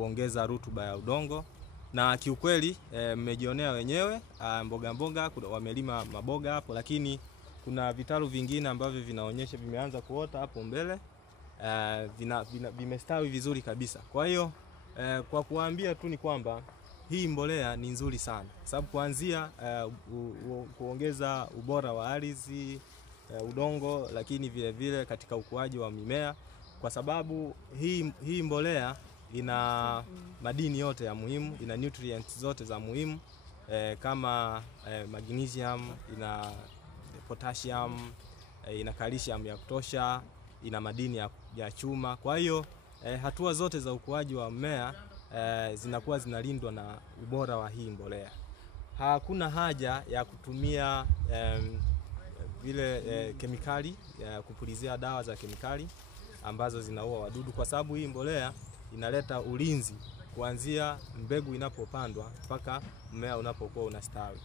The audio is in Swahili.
kuongeza rutuba ya udongo. Na kiukweli mmejionea wenyewe mboga wamelima maboga hapo, lakini kuna vitalu vingine ambavyo vinaonyesha vimeanza kuota hapo mbele, vimestawi vizuri kabisa. Kwa hiyo kwa kuambia tu ni kwamba hii mbolea ni nzuri sana, sababu kuanzia kuongeza ubora wa ardhi, udongo, lakini vile vile katika ukuaji wa mimea, kwa sababu hii mbolea ina madini yote ya muhimu, ina nutrients zote za muhimu, kama magnesium, ina potassium, ina calcium ya kutosha, ina madini ya chuma. Kwa hiyo hatua zote za ukuaji wa mmea zinakuwa zinalindwa na ubora wa hii mbolea. Hakuna haja ya kutumia vile kemikali, kupulizia dawa za kemikali ambazo zinaua wadudu, kwa sababu hii mbolea inaleta ulinzi kuanzia mbegu inapopandwa mpaka mmea unapokuwa unastawi.